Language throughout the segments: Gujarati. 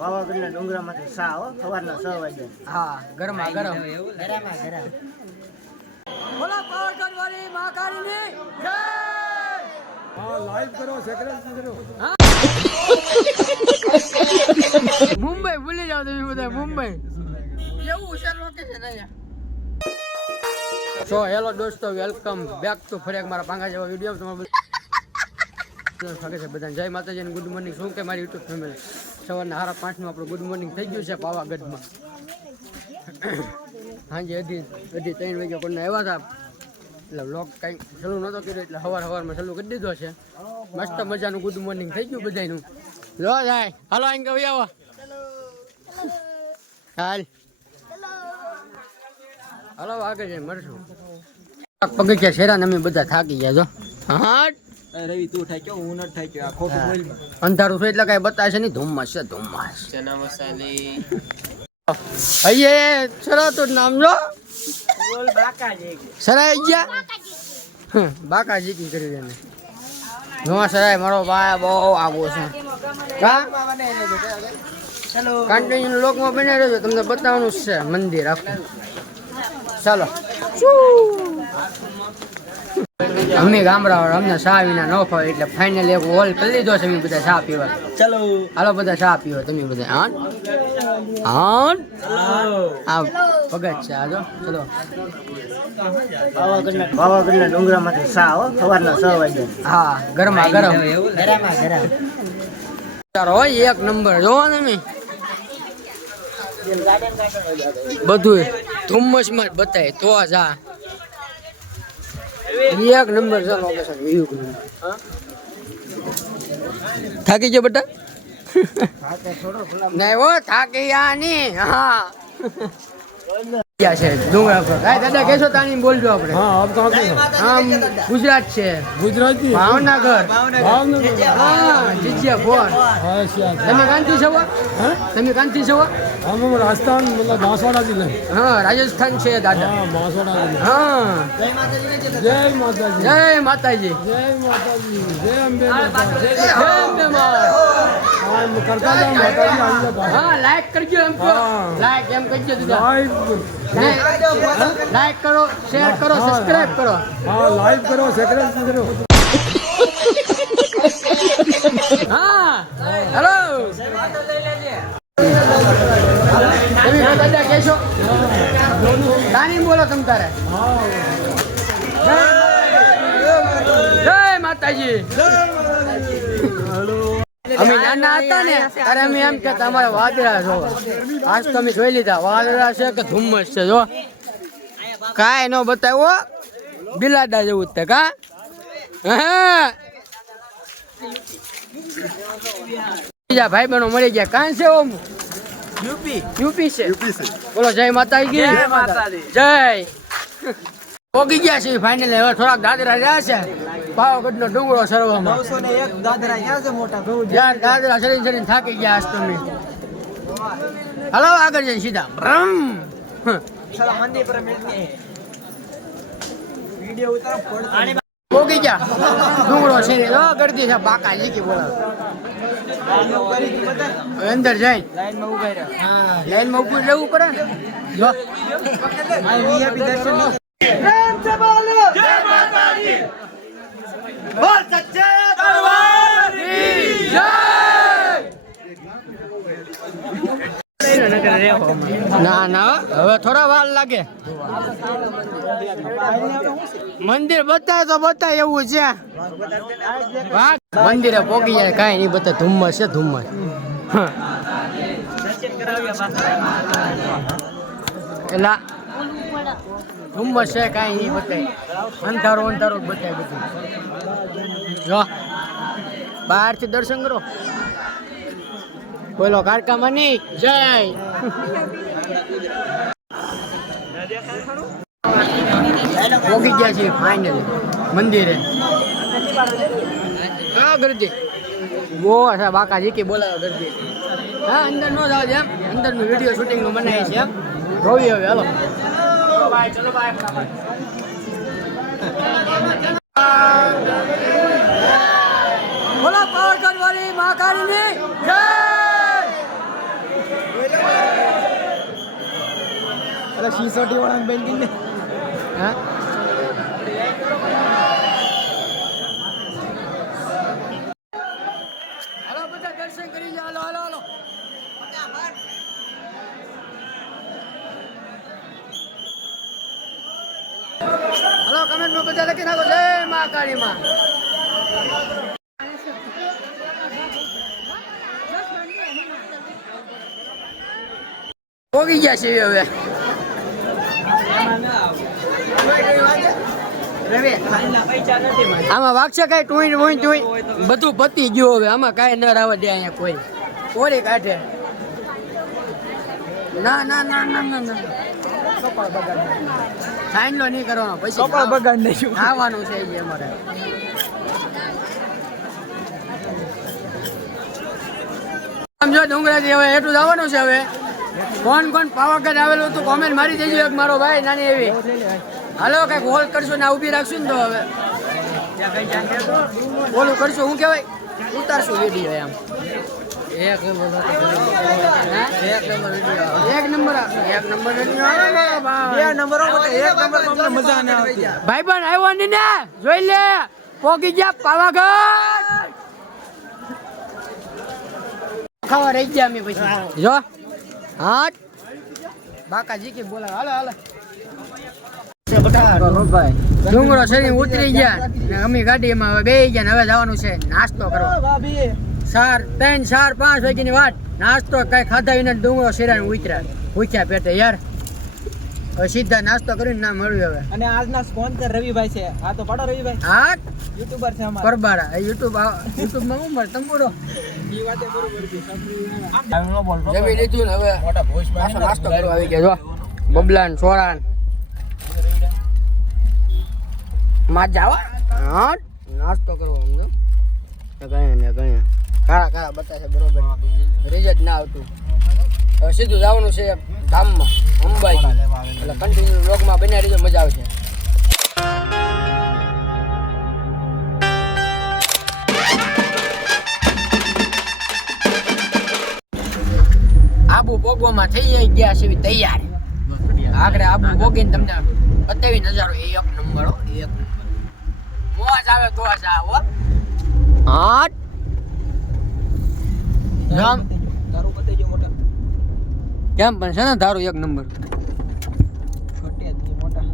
પાવાગઢના ડુંગરામાંથી સા હો સવારના 6 વાગે. હા ગરમા ગરમ. ગરમા ગરમ. બોલો પાવાગઢ વાળી મહાકાળીની જય. હા લાઈવ કરો સેક્રેટ કરો. મુંબઈ ભૂલી જાવ તમે બધા મુંબઈ. કેવું છે લોકેશન અહીંયા. સો હેલો દોસ્તો, વેલકમ બેક ટુ ફરી એક મારા પાંગા જેવા વિડીયો. તમારું સ્વાગત છે બધાને. જય માતાજી અને ગુડ મોર્નિંગ. શું કે મારી યુટ્યુબ ફેમિલી, સવારના 5:30 આપણું ગુડ મોર્નિંગ થઈ ગયું છે પાવાગઢમાં. હાજી અઢી 3 વાગ્યા કોઈને આવ્યા હતા, એટલે વ્લોગ કંઈ ચાલુ નહોતો કર્યો, એટલે સવારમાં ચાલુ કરી દીધો છે. મસ્ત મજાનું ગુડ મોર્નિંગ થઈ ગયું બધાનું. લો જાય હાલો અહીં કવી આવો હાલ હાલો આગળ જઈને મળશું. પગથિયા શેરા અમે બધા થાકી ગયા છો. હા રવિ તું થાય કેવું હું ન થાય કે આ ખોટું બોલ. અંધારું છે એટલે કઈ બતાવશે નહીં. ધુમ્મસ છે ધુમ્મસ. ચના મસાલી અહીંયા સરા તો નામ જો બોલ બાકાજી સરા ગયા બાકા જીકી કરી દે ને. નો સરાય મારો ભાઈ બહુ આગો છે. કા ચલો કન્ટિન્યુ લોકમાં બની રહેજો, તમને બતાવવાનું છે મંદિર આખું. ચાલો અમે ગામડાવાળા, અમને ચા વિના ન ફાવે, એટલે ફાઇનલ એક હોલ કરી લીધો છે અમે બધા ચા પીવા. ચલો હાલો બધા ચા પીવો તમે બધા. હા હા આ પગત છે આ જો. ચલો પાવાગઢના ડુંગરામાંથી સા હો સવારના 6 વાગે. હા ગરમા ગરમ. ગરમા ગરમ. ચાલો હોય એક નંબર જોવો તમે બધું ધુમ્મસમાં જ બતાય તો જા એક નંબર છે લોકેશન. થાકી ગયો બેટા? નહીં હો થાકી યા ની. હા ક્યાં છે ડુંગરા પર કાંઈ દાદા કેશો તાણી બોલજો આપણે. હા આપ કહો કે આમ ગુજરાત છે, ગુજરાતી ભાવનગર. ભાવનગર. હા જીજ્યા ફોન. હા શ્યામ. તમે કાંથી છો? હા તમે કાંથી છો? हम राजस्थान मतलब बांसवाड़ा जिले. હા રાજસ્થાન છે દાદા. हाँ बांसवाड़ा जिले. હા जय माता जी. જય માતાજી. जय माता जी. जय अम्बे माता. જય અંબે માં. हाँ करता जाओ माता जी आइए बाहर. હા લાઈક કરજો એમ કહો. હા. લાઈક એમ કરજો દાદા. लाइव. લાઈક કરો, શેર કરો, સબસ્ક્રાઇબ કરો. हाँ लाइव करो सेक्रेट करो. હા હેલો તમે દાદા કેશો તાની બોલો તમ તારે. જય માતાજી. અમે નાના હતા ને ત્યારે અમે એમ કે તમારે વાદળા જો. આજ તો અમે જોઈ લીધા વાદળા છે કે ધુમ્મસ છે. જો કાંઈ ન બતાવો બિલાડા જેવું જ તે કા. હા બીજા ભાઈ બહેનો મળી ગયા. કાં છે ઓમ? યુપી છે. બોલો જય માતાજી. જય માતાજી. જય પોગી ગયા છે ફાઇનલ. હવે થોડાક દાદરા રહ્યા છે પાવાગઢ નો ડુંગરો સરવામાં. 901 દાદરા ક્યાં છે મોટા બહુ જ્યાં દાદરા શરીર થાકી ગયા આજ તમે. હલો આગળ જઈને સીધા રમ. ચલા મંદિર પર મેળવી વિડિયો ઉતારો ફોડ. પોગી ગયા ડુંગરો છે ને ગરદી છે. બાકા લીકી બોલાવે અંદર જઈને લાઈન માં ઉભા રહ્યા. હા લાઈન માં ઉભું રહેવું પડે ને. જો આ વીઆઈપી દર્શન બોલ સચ્ચે દરબાર કી જય. ના ના હવે થોડા વાર લાગે. મંદિર બતાય તો બતાય એવું છે. મંદિરે પોગી જાય કાંઈ નહીં બતાય. ધુમ્મસ છે ધુમ્મસ. એલા ધુમ્મસ છે કાંઈ નહીં બતાય. અંધારો અંધારો બતાય બધું. જો બહારથી દર્શન કરો. બોલો કારકામાની જય. પોગી ગયા છે ફાઇનલી મંદિરે. હા ગરદી બહુ છે. બાકા જીકી બોલાવે ગરદી. હા અંદર નો જાવ એમ. અંદરનું વિડીયો શૂટિંગ નું બનાવીએ છે એમ. જોવી હવે હાલો. ચલો બોલો પાવાગઢ વાળી મહાકાળીની જય. સિસોટી વાળા બેન ને હા હાલો બધા દર્શન કરી જા હાલો હાલો હાલો હાલો કમેન્ટમાં બધા લખી નાખો જય મા કાળી માં પોગી ગયા છે હવે આમાં વાગશે કઈ ટુઈ બધું પતી ગયું હવે આમાં કાંઈ ન રાવા દે અહીંયા કોઈ કોરી કાઢે ના ના ના ના ના ના સાઈન લો નહીં કરવાનો પછી કપાળ બગાડ નહીં ખાવાનું છે એ અમારે સમજો ડુંગરાથી હવે એટલું જવાનું છે હવે કોણ કોણ પાવાગઢ આવેલું હતું કોમેન્ટ મારી દેજો એક મારો ભાઈ નાની એવી હાલો કઈક હોલ કરશું ને ઊભી રાખશું ને તો હવે ઓલું કરશું હું કહેવાય ઉતારશું વિડીયો એમ એક નંબર મજા ના આવતી ભાઈ પણ આવ્યો ને જોઈ લે પોગી ગયા પાવાગઢ ખાવા રહી ગયા અમે પછી જો હા બાકાજી કે બોલા હાલો હાલો ડુંગરો શરીર ઉતરી ગયા ને અમે ગાડીમાં હવે બેસી ગયા ને હવે જવાનું છે નાસ્તો કરવા 3, 4, 5 વાગ્યાની વાત નાસ્તો કઈ ખાધા વિના ડુંગરો શરીર ઉતર્યા પેટે યાર હવે સીધા નાસ્તો કરીને ના મળ્યું હવે અને આજના સ્પોન્સર રવિભાઈ છે આ તો પાડો રવિભાઈ હા યુટ્યુબર છે અમારા પરબારા યુટ્યુબમાં હું મળે તંબુરો ઈ વાતે બરોબર છે જમી લીધું ને હવે પાછો નાસ્તો કરવા આવી ગયા જો બબલાન સોરાન માં જાવા હા નાસ્તો કરવો સમજો ને કઈ કાળા બતાશે બરોબર રિઝલ્ટ ના આવતું હવે સીધું જવાનું છે ગામમાં અંબાજી એટલે કન્ટિન્યુ વ્લોગમાં બન્યા રહીજો મજા આવશે આબુ પોગવામાં થઈ ગયા છે તૈયાર આગળ આબુ પોગીને તમને બતાવી નજારો એક નંબર મોજ આવે તો જ આવો હા રામ તારું બતાઈ ગયો મોટા કેમ પણ છે ને તારું એક નંબર છોટે જ મોટા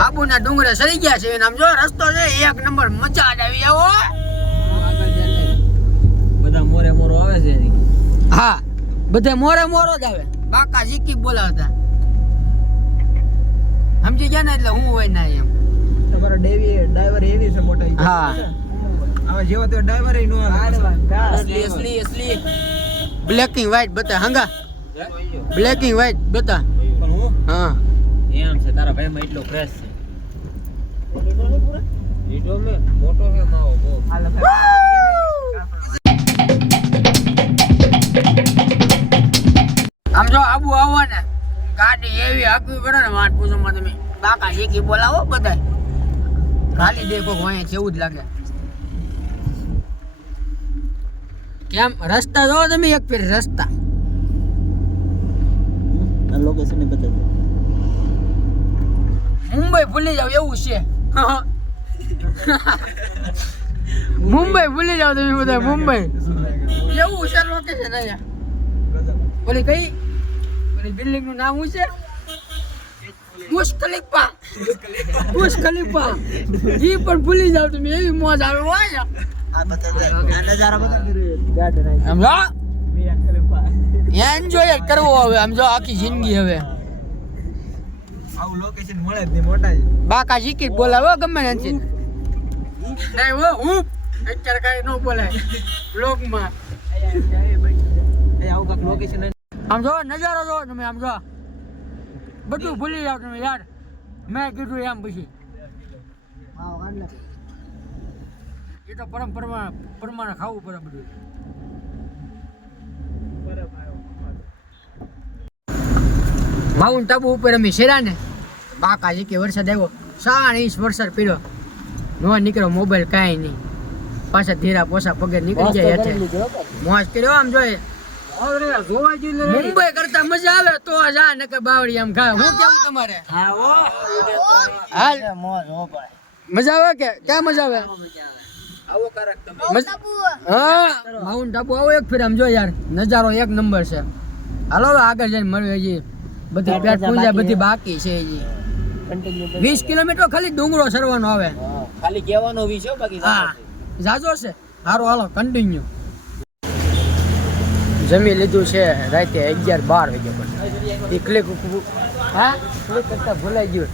આબુના ડુંગરે સરી ગયા છે આમ જો રસ્તો છે એક નંબર મજા જ આવી આવો બધા મોરે મોરો આવે છે હા બધે મોરે મોરો જ આવે બાકા જીકી બોલાવતા સમજી ગયા ને એટલે હું હોય ના એમ તમારો ડ્રાઈવર એવી છે મોટા હા હવે જેવા તે ડ્રાઈવર નો અસલી બ્લેકિંગ વ્હાઈટ બતા હંગા બ્લેકિંગ વ્હાઈટ બતા પણ હું હા એમ છે તારા ભાઈ માં એટલો ફ્રેશ છે ઈડો મે મોટો છે માવો બહુ આમ જો આબુ આવો ને ગાડી એવી આપવી પડે ને વાત પૂછો માં તમે બાકા શીખી બોલાવો બધા ખાલી દેખો હોય જેવું જ લાગે કેમ રસ્તા જો તમે એક ફેર રસ્તા આ લોકેશન ને બતાવી મુંબઈ ભૂલી જાવ એવું છે મુંબઈ ભૂલી જાવ તમે બધા મુંબઈ એવું છે લોકેશન અહીંયા ઓલી કઈ ઓલી બિલ્ડિંગ નું નામ શું છે બુર્જ ખલીફા ઈ પણ ભૂલી જાવ તમે એવી મોજ આવે હોય આ બતાવી આ નજારા બતાવી ગાર્ડન આવી સમજો મિયા ખલીફા એન્જોય કરવો હવે સમજો આખી જિંદગી હવે આવું લોકેશન મળે જ નહીં મોટા જ બાકા જીકી બોલાવો ગમે ને નહીં હો હું અત્યારે કઈ ન બોલાય બ્લોગમાં આવું કાક લોકેશન આમ જો નજારો જો તમે આમ જો બધું ભૂલી જાવ તમે યાર મેં કીધું એમ પછી એ તો પ્રમાણે ખાવું પડે બધું માઉન્ટ આબુ ઉપર અમે શેરા ને બાકાજી કે વરસાદ આવ્યો 4 ઇંચ વરસાદ પડ્યો નો નીકળ્યો મોબાઈલ કાંઈ નહીં પાછા ધીરા પોસા પગે નીકળી જાય મોજ કર્યો આમ જોઈએ જોવા જેવું નથી. મુંબઈ કરતા મજા આવે તો જા નકર બાવળી આમ ખા હું કેવું તમારે હા ઓ હાલ મજા આવે કે ક્યાં મજા આવે આવો કરક તમે હા માઉન્ટ આબુ આવો એક ફેર આમ જો યાર નજારો એક નંબર છે હાલો હવે આગળ જઈને મળીએ હજી બધી પેટ પૂજા બધી બાકી છે હજી 20 કિલોમીટર ખાલી ડુંગરો સરવાનો આવે ખાલી કહેવાનો વિષય બાકી હા જાજો છે સારું હાલો કન્ટિન્યુ જમી લીધું છે રાતે 11-12 વાગે પણ એ ક્લિક હા ક્લિક કરતા ભૂલાઈ ગયું